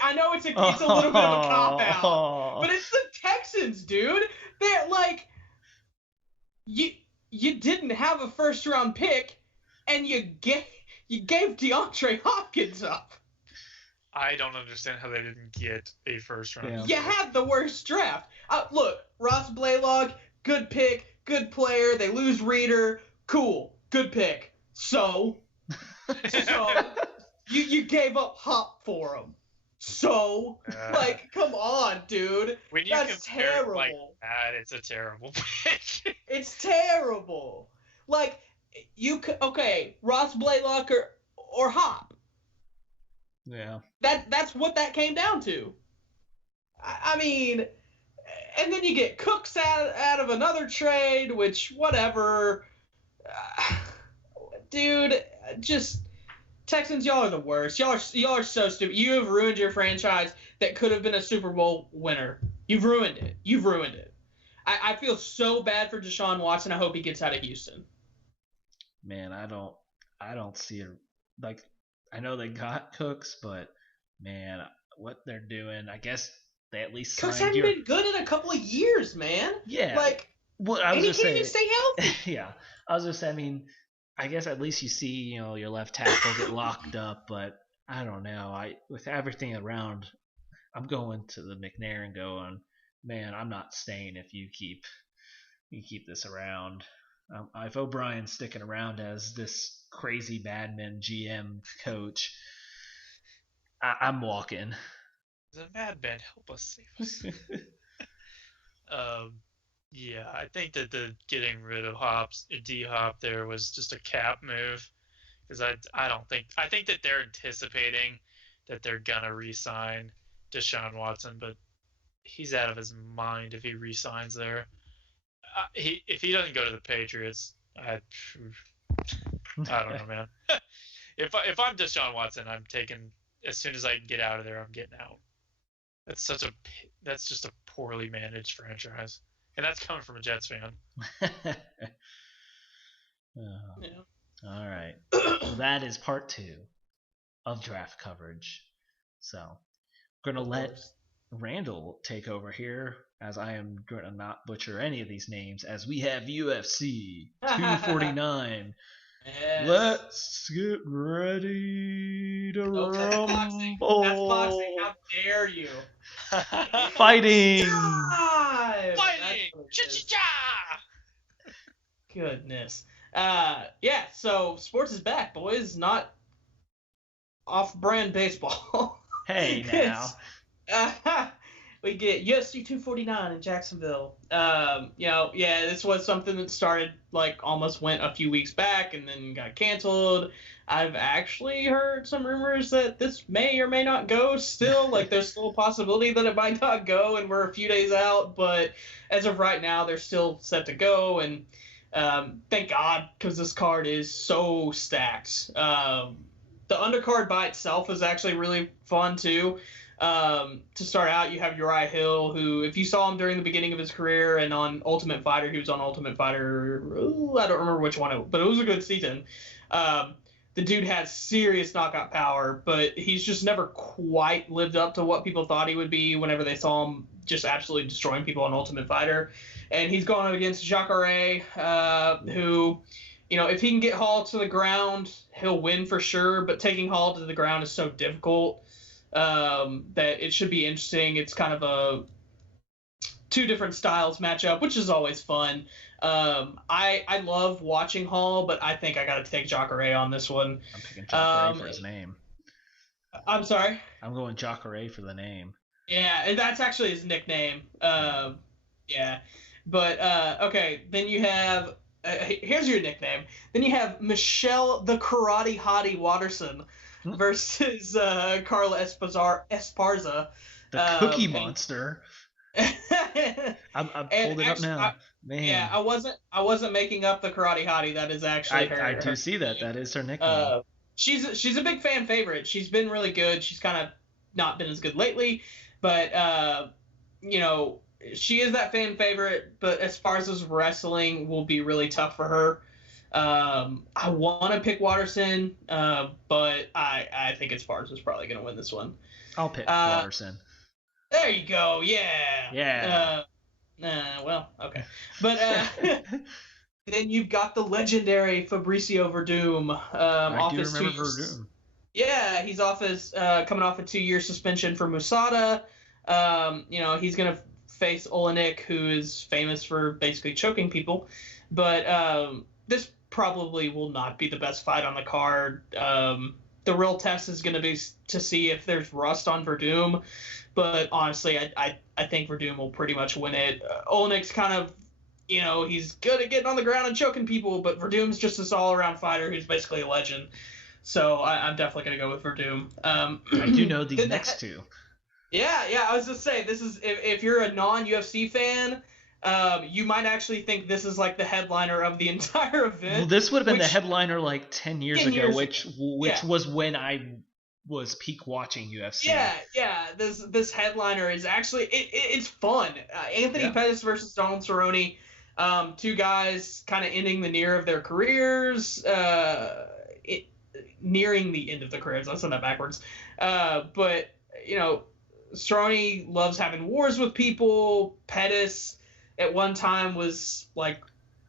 I know it's a little bit of a cop-out, but it's the Texans, dude. They're like, you didn't have a first-round pick, and you gave DeAndre Hopkins up. I don't understand how they didn't get a first round. Yeah. You had the worst draft. Look, Ross Blaylock, good pick, good player. They lose Reader, cool, good pick. So you gave up Hop for him. So, like, come on, dude. When you That's compare terrible. It like that, it's a terrible pick. It's terrible. Like, Ross Blaylock or Hop. Yeah. That's what that came down to. I mean, and then you get Cooks out of another trade, which, whatever. Dude, just Texans, y'all are the worst. Y'all are so stupid. You have ruined your franchise that could have been a Super Bowl winner. You've ruined it. I feel so bad for Deshaun Watson. I hope he gets out of Houston. Man, I don't see it. Like, I know they got Cooks, but man, what they're doing, I guess they at least Cooks signed hadn't been good in a couple of years, man. Yeah. Like, well, I was and he just can't saying, even stay healthy. Yeah, I was just saying, I mean, I guess at least you see, your left tackle get locked up, but I don't know. With everything around, I'm going to the McNair going, man, I'm not staying if you keep this around. If O'Brien's sticking around as this crazy Madman GM coach, I'm walking. The Madman help us save us. Yeah, I think that the getting rid of D-Hop there was just a cap move, because I think that they're anticipating that they're gonna re-sign Deshaun Watson, but he's out of his mind if he re-signs there. If he doesn't go to the Patriots, I don't know, man. If I'm Deshaun Watson, I'm taking, as soon as I can get out of there, I'm getting out. That's just a poorly managed franchise, and that's coming from a Jets fan. Yeah. All right. Well, that is part 2 of draft coverage. So we're gonna let Randall take over here, as I am going to not butcher any of these names, as we have UFC 249. Yes. Let's get ready to rumble. That's boxing. How dare you? Fighting. Fighting. Cha-cha-cha. Goodness. Yeah, so sports is back, boys. Not off-brand baseball. Hey, now. We get UFC 249 in Jacksonville. This was something that started, almost went a few weeks back and then got canceled. I've actually heard some rumors that this may or may not go still. There's still a possibility that it might not go, and we're a few days out. But as of right now, they're still set to go, and thank God, because this card is so stacked. The undercard by itself is actually really fun, too. To start out, you have Uriah Hill, who, if you saw him during the beginning of his career and on Ultimate Fighter, he was on Ultimate Fighter, I don't remember which one, but it was a good season. The dude has serious knockout power, but he's just never quite lived up to what people thought he would be whenever they saw him just absolutely destroying people on Ultimate Fighter. And he's going up against Jacare, who, if he can get Hall to the ground, he'll win for sure, but taking Hall to the ground is so difficult that it should be interesting. It's kind of a 2 different styles matchup, which is always fun. I love watching Hall, but I think I got to take Jacare on this one. I'm picking Jacare for his name. I'm sorry? I'm going Jacare for the name. Yeah, and that's actually his nickname. Yeah. But, okay, then you have... here's your nickname. Then you have Michelle the Karate Hottie Watterson versus Carla Esparza. The Cookie Monster. I'm pulled it up now. Man. Yeah, I wasn't making up the Karate Hottie. That is actually her. I do see that. That is her nickname. She's a big fan favorite. She's been really good. She's kind of not been as good lately, but you know, she is that fan favorite. But as far as this wrestling, will be really tough for her. I want to pick Watterson, but I think Esparza's probably going to win this one. I'll pick Watterson. There you go. Yeah. Yeah. Well, okay. But then you've got the legendary Fabricio Verdum. I do remember Verdum. Yeah, he's coming off a 2-year suspension for Musada. You know, he's going to face Olenek, who is famous for basically choking people. But this probably will not be the best fight on the card. The real test is going to be to see if there's rust on Verdum. But honestly, I think Verdum will pretty much win it. Olenek's kind of, you know, he's good at getting on the ground and choking people, but Verdum's just this all-around fighter who's basically a legend. So I'm definitely going to go with Verdum. I do know these next two. Yeah, I was just saying, this is, if you're a non-UFC fan, you might actually think this is like the headliner of the entire event. Well, this would have been the headliner like 10 years ago, which was when I was peak watching UFC. Yeah. This headliner is actually it's fun. Anthony Pettis versus Donald Cerrone, two guys kind of ending the near of their careers, nearing the end of their careers. I said that backwards. But you know, Cerrone loves having wars with people. Pettis at one time was like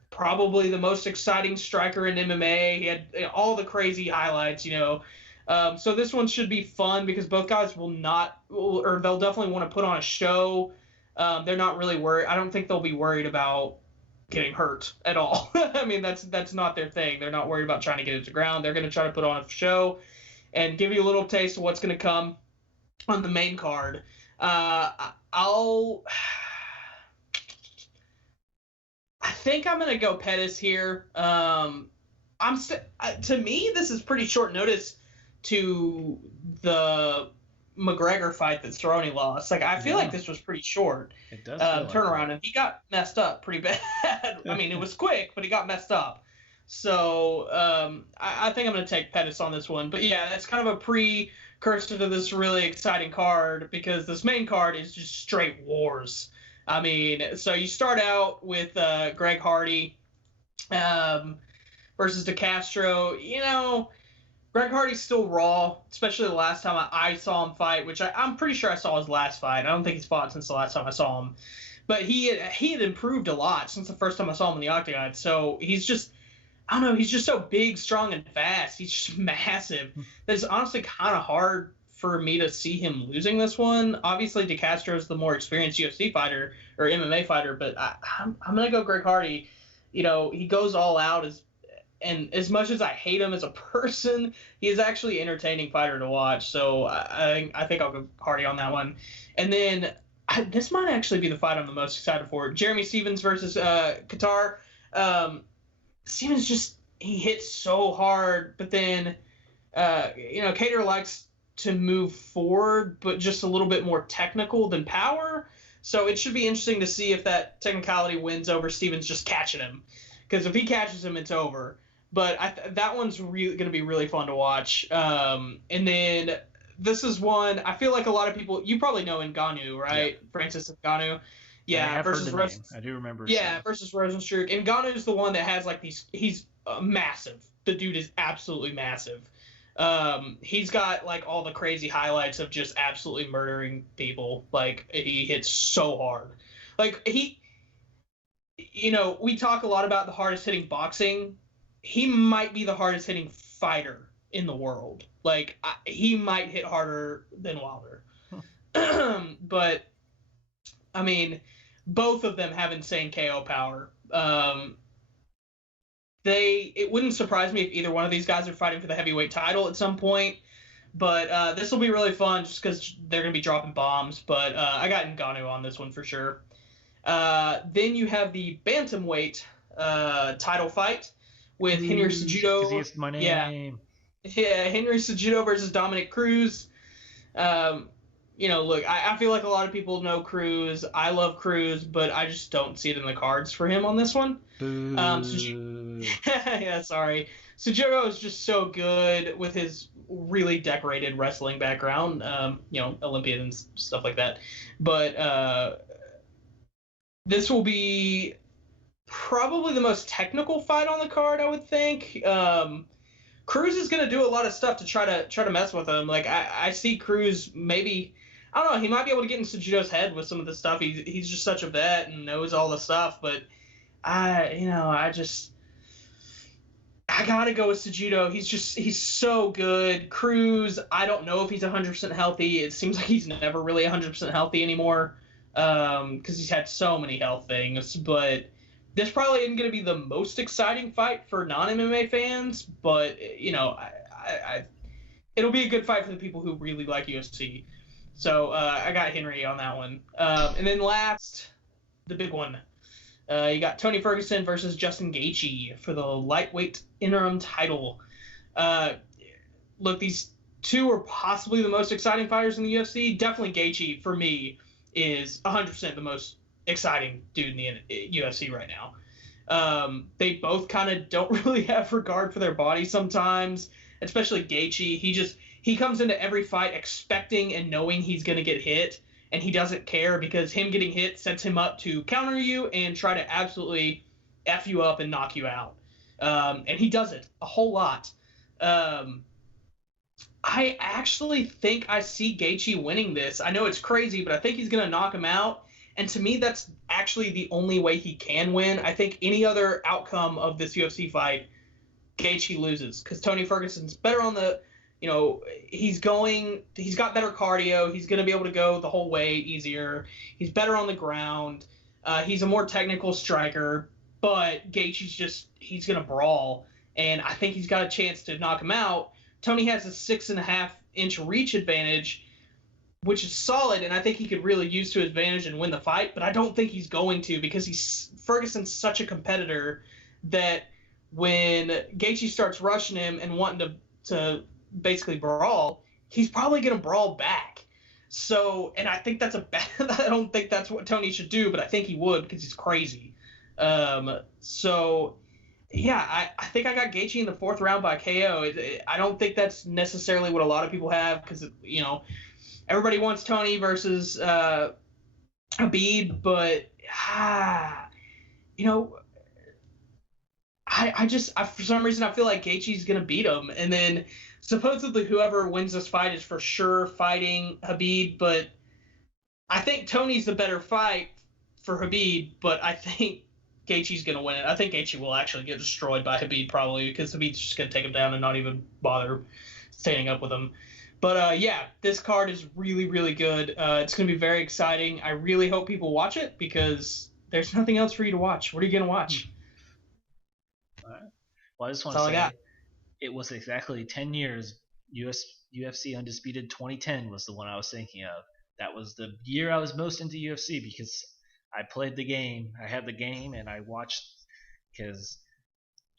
probably the most exciting striker in MMA. He had all the crazy highlights, you know. So this one should be fun because both guys they'll definitely want to put on a show. They're not really worried. I don't think they'll be worried about getting hurt at all. I mean, that's not their thing. They're not worried about trying to get it to ground. They're going to try to put on a show and give you a little taste of what's going to come on the main card. I think I'm going to go Pettis here. To me, this is pretty short notice to the McGregor fight that Cerrone lost. Like, I feel like this was pretty short. It does turnaround, and he got messed up pretty bad. I mean, it was quick, but he got messed up. So I think I'm going to take Pettis on this one. But yeah, that's kind of a precursor to this really exciting card because this main card is just straight wars. I mean, so you start out with Greg Hardy versus De Castro. You know, Greg Hardy's still raw, especially the last time I saw him fight, which I'm pretty sure I saw his last fight. I don't think he's fought since the last time I saw him. But he had improved a lot since the first time I saw him in the octagon. So he's just, I don't know, he's just so big, strong, and fast. He's just massive. It's honestly kind of hard for me to see him losing this one. Obviously, De Castro is the more experienced UFC fighter or MMA fighter, but I'm going to go Greg Hardy. You know, he goes all out and as much as I hate him as a person, he is actually an entertaining fighter to watch. So I think I'll go Hardy on that one. And then this might actually be the fight I'm the most excited for. Jeremy Stephens versus Qatar. Stephens just, he hits so hard, but then, you know, Kattar likes to move forward, but just a little bit more technical than power. So it should be interesting to see if that technicality wins over Stephens just catching him. Because if he catches him, it's over. But that one's really going to be really fun to watch. And then this is one, I feel like a lot of people, you probably know Ngannou, right? Yeah. Francis Ngannou. Yeah, versus I do remember. Yeah, versus Rosenstruck. And Ngannou's the one that has like these, he's massive. The dude is absolutely massive. He's got like all the crazy highlights of just absolutely murdering people. Like, he hits so hard. Like, you know, we talk a lot about the hardest hitting boxing. He might be the hardest hitting fighter in the world. Like, he might hit harder than Wilder. But, I mean, both of them have insane KO power. It wouldn't surprise me if either one of these guys are fighting for the heavyweight title at some point. But this will be really fun just because they're going to be dropping bombs. But I got Ngannou on this one for sure. Then you have the bantamweight title fight with Henry Cejudo. Because he has my name. Yeah, Henry Cejudo versus Dominic Cruz. look, I feel like a lot of people know Cruz. I love Cruz, but I just don't see it in the cards for him on this one. Boo. Yeah, sorry. Sujiro is just so good with his really decorated wrestling background, Olympian and stuff like that. But this will be probably the most technical fight on the card, I would think. Cruz is gonna do a lot of stuff to try to mess with him. Like I see Cruz maybe, I don't know, he might be able to get in Sujito's head with some of the stuff. He's just such a vet and knows all the stuff, but I gotta go with Sujito. He's so good. Cruz, I don't know if he's 100% healthy. It seems like he's never really 100% healthy anymore, because he's had so many health things. But this probably isn't going to be the most exciting fight for non-MMA fans, but it'll be a good fight for the people who really like UFC. So I got Henry on that one. And then last, the big one. You got Tony Ferguson versus Justin Gaethje for the lightweight interim title. Look, these two are possibly the most exciting fighters in the UFC. Definitely Gaethje, for me, is 100% the most exciting dude in the UFC right now. They both kind of don't really have regard for their body sometimes, especially Gaethje. He comes into every fight expecting and knowing he's going to get hit, and he doesn't care because him getting hit sets him up to counter you and try to absolutely F you up and knock you out. And he does it a whole lot. I actually think I see Gaethje winning this. I know it's crazy, but I think he's going to knock him out. And to me, that's actually the only way he can win. I think any other outcome of this UFC fight, Gaethje loses because Tony Ferguson's better on the, he's got better cardio. He's going to be able to go the whole way easier. He's better on the ground. He's a more technical striker, but Gaethje's he's going to brawl. And I think he's got a chance to knock him out. Tony has a 6.5-inch reach advantage, which is solid, and I think he could really use to his advantage and win the fight, but I don't think he's going to because Ferguson's such a competitor that when Gaethje starts rushing him and wanting to basically brawl, he's probably going to brawl back. So, and I think that's I don't think that's what Tony should do, but I think he would because he's crazy. So, yeah, I think I got Gaethje in the 4th round by KO. I don't think that's necessarily what a lot of people have because, everybody wants Tony versus Khabib, but I for some reason I feel like Gaethje's gonna beat him, and then supposedly whoever wins this fight is for sure fighting Khabib, but I think Tony's the better fight for Khabib, but I think Gaethje's gonna win it. I think Gaethje will actually get destroyed by Khabib probably because Khabib's just gonna take him down and not even bother standing up with him. But this card is really, really good. It's going to be very exciting. I really hope people watch it because there's nothing else for you to watch. What are you going to watch? All right. Well, I just want to say it was exactly 10 years. UFC Undisputed 2010 was the one I was thinking of. That was the year I was most into UFC because I played the game. I had the game and I watched because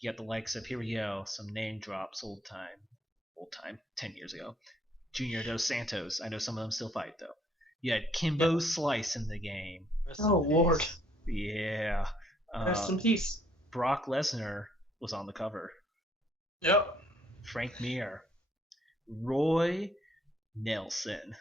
you got the likes of, here we go, some name drops, old time, 10 years ago. Junior Dos Santos. I know some of them still fight, though. You had Kimbo Slice in the game. Oh, Lord. Yeah. Rest in peace. Brock Lesnar was on the cover. Yep. Frank Mir. Roy Nelson.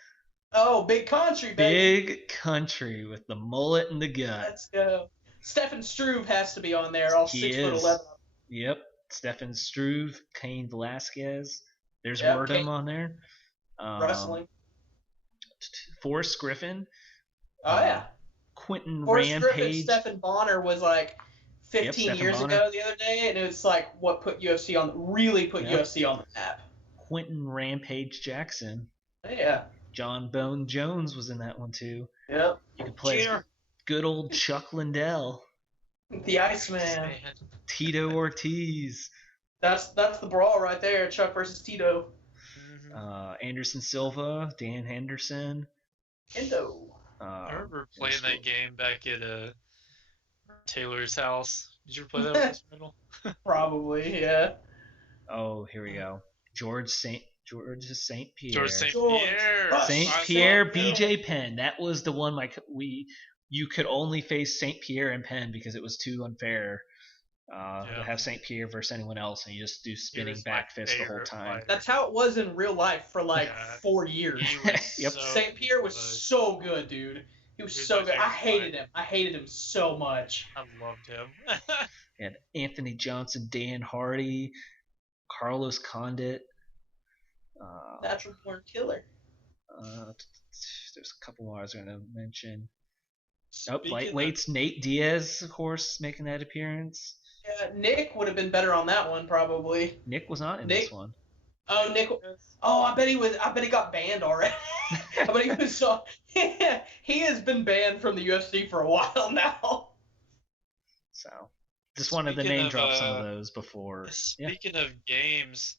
Oh, Big Country, baby. Big Country with the mullet and the gun. Let's go. Stefan Struve has to be on there, all 6'11". Yep. Stefan Struve, Cain Velasquez. There's Wordham on there. Wrestling. Forrest Griffin. Oh, yeah. Quentin Forrest Rampage. Griffin, Stephan Bonnar was like 15 years ago the other day, and it was like what put UFC UFC on the map. Quentin Rampage Jackson. Yeah. John Bone Jones was in that one too. Yep. You could play good old Chuck Liddell. The Iceman. Tito Ortiz. That's the brawl right there, Chuck versus Tito. Anderson Silva, Dan Henderson. Endo. I remember playing that game back at Taylor's house. Did you ever play that with Middle? Probably, yeah. Oh, here we go. George St. George St. Pierre. George St. George. Pierre. St. I Pierre, love him. BJ Penn. That was the one you could only face St. Pierre and Penn because it was too unfair to have St. Pierre versus anyone else, and you just do spinning back fist the whole time. That's how it was in real life for like 4 years. Yep. St. Pierre was so good, dude. He was so good. I hated him. I hated him so much. I loved him. And Anthony Johnson, Dan Hardy, Carlos Condit. Natural born killer. There's a couple more I was going to mention. Speaking Lightweights, Nate Diaz, of course, making that appearance. Yeah, Nick would have been better on that one probably. Nick was not in this one. Oh, Nick. Oh, I bet he was. I bet he got banned already. I bet he was so. He has been banned from the UFC for a while now. So, just wanted to name drop some of those before. Speaking of games,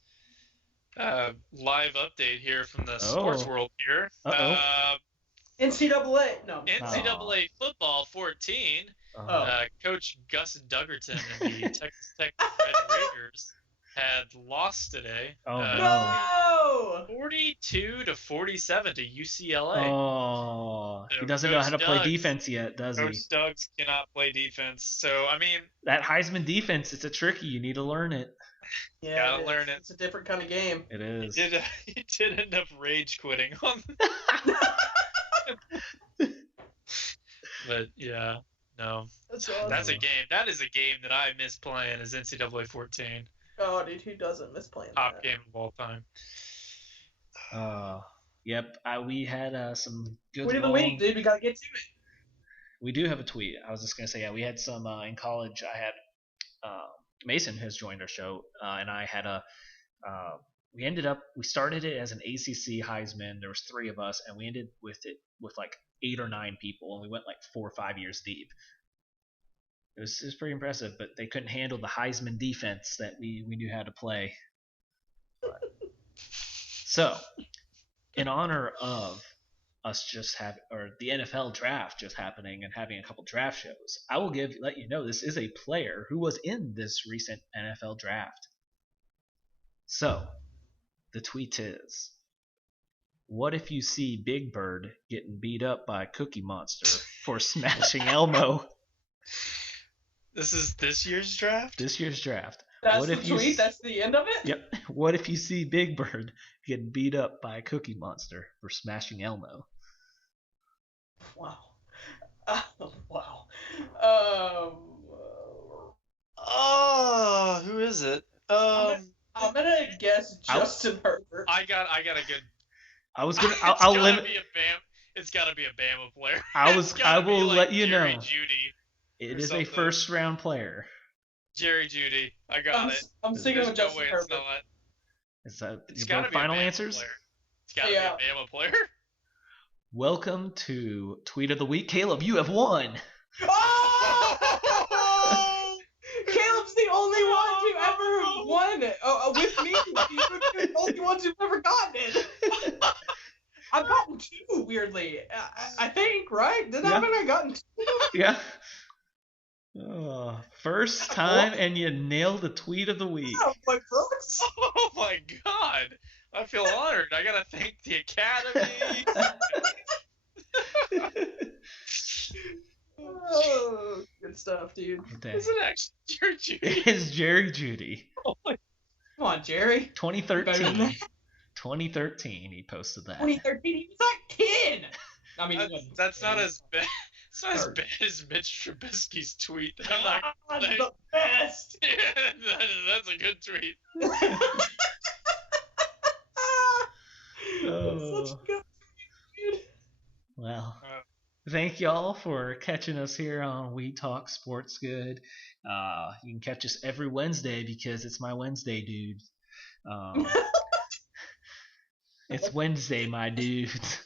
live update here from the sports world here. NCAA. No. NCAA football 14. Coach Gus Duggerton and the Texas Tech Red Raiders had lost today. No! 42-47 to UCLA. Oh, he doesn't know how to play defense yet, does he? Coach Duggs cannot play defense. So, I mean, that Heisman defense, it's a tricky. You need to learn it. Yeah, gotta learn it. It's a different kind of game. It is. He did end up rage quitting on. But yeah, no. That's awesome. That's a game. That is a game that I miss playing. Is NCAA 14. Oh, dude, who doesn't miss playing Top that? game of all time. Yep. We had some good. Tweet of the week, dude. We gotta get to it. We do have a tweet. I was just gonna say, we had some in college. I had Mason has joined our show, and I had we started it as an ACC Heisman. There was 3 of us, and we ended with it with like 8 or 9 people, and we went like 4 or 5 years deep. It was pretty impressive, but they couldn't handle the Heisman defense that we knew how to play. So, in honor of us the NFL draft just happening and having a couple draft shows, I will let you know this is a player who was in this recent NFL draft. So, the tweet is, what if you see Big Bird getting beat up by Cookie Monster for smashing Elmo? This is this year's draft? This year's draft. That's the tweet? That's the end of it? Yep. What if you see Big Bird getting beat up by Cookie Monster for smashing Elmo? Wow. Wow. Who is it? I'm gonna guess Justin Herbert. I got a good. I was gonna. I'll limit. It's gotta be a Bama player. I will let you know. Jerry Jeudy. It is a first round player. Jerry Jeudy. I got it. I'm sticking with Justin Herbert. Is that your both final answers? It's gotta be a Bama player. Welcome to Tweet of the Week. Caleb, you have won. Oh! Caleb's the only one to ever won it. With me, you're the only ones who've ever gotten it. I've gotten 2, weirdly. I think, right? Did I haven't gotten 2? Yeah. First time, and you nailed the Tweet of the Week. Oh my God. Oh my God. I feel honored. I gotta thank the Academy. Oh, good stuff, dude. Is it actually Jerry Jeudy? It is Jerry Jeudy. Oh my... Come on, Jerry. 2013, he posted that. 2013, he was like 10. I mean, that's not as bad. It's not as bad as Mitch Trubisky's tweet. I'm not saying. The best. That's a good tweet. That's such a good tweet. Well, thank y'all for catching us here on We Talk Sports Good. You can catch us every Wednesday because it's my Wednesday, dude. It's Wednesday, my dudes.